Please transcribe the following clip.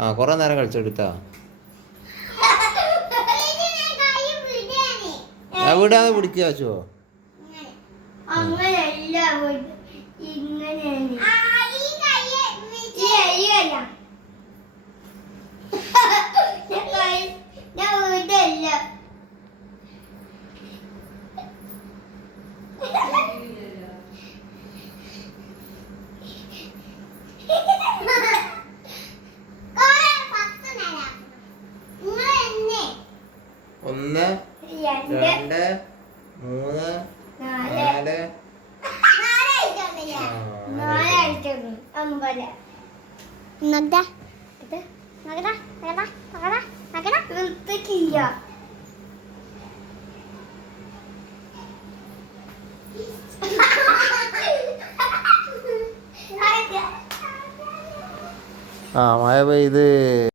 ആ കുറെ നേരം കളിച്ചെടുത്താ എവിടെയാന്ന് പിടിക്കുക വെച്ചോ. ഒന്ന് രണ്ട് മൂന്ന് നാല് ആ മഴ പെയ്ത്